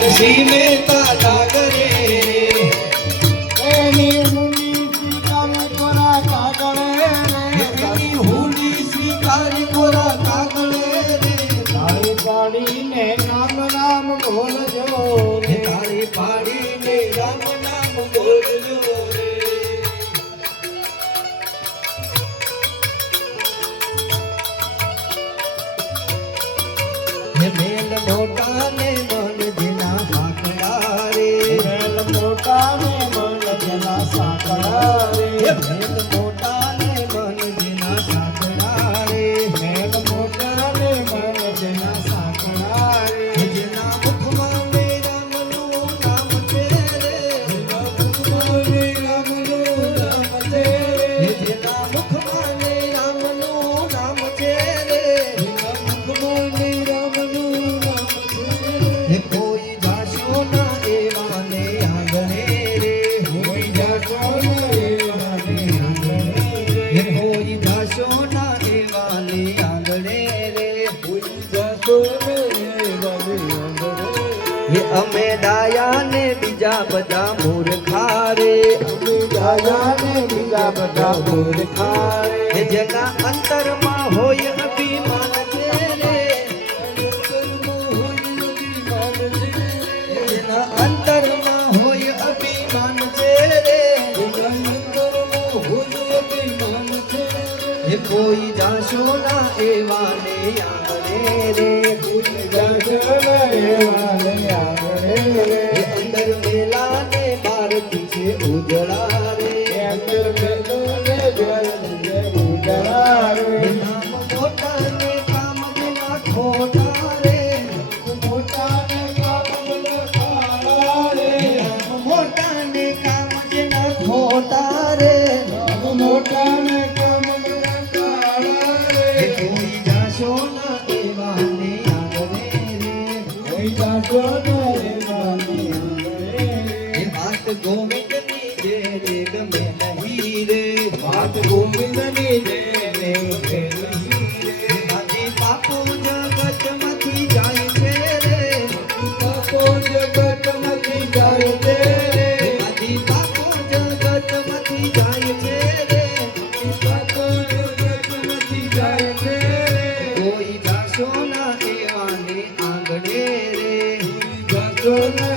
નરસિંહ મહેતા ડાગરે એની મુની સ્વીકારે કોરા કાગળે એની હુંડી સ્વીકારી કોરા કાગળે રે તાળી પાડીને નામ નામ બોલજો રે તાળી પાડીને જના કોઈ જાશો ના એવા ને આંગણે રે કોઈ જાશો. હે અમે દાયા ને બીજા બધા મૂર્ખા રે અમે દાયા ને બીજા બધા મૂર્ખા રે. જેના અંતરમાં હોય અભિમાન અંતરમાં હોય અભિમાન છે રે હે કોઈ જાશો ના એવા ને આંગણે રે, કોઈ જાશો ના એવા ને આંગણે રે. અંદર મેલા ને બાર પીછે ઉજળા કોઈ જાશો ને ને. વાત જે રે ગમે નહીં રે વાત ગોવિંદની જય રે કે નહીં હે રે. માજી જાય છે રે બાપો જગતમાંથી જાય કોઈ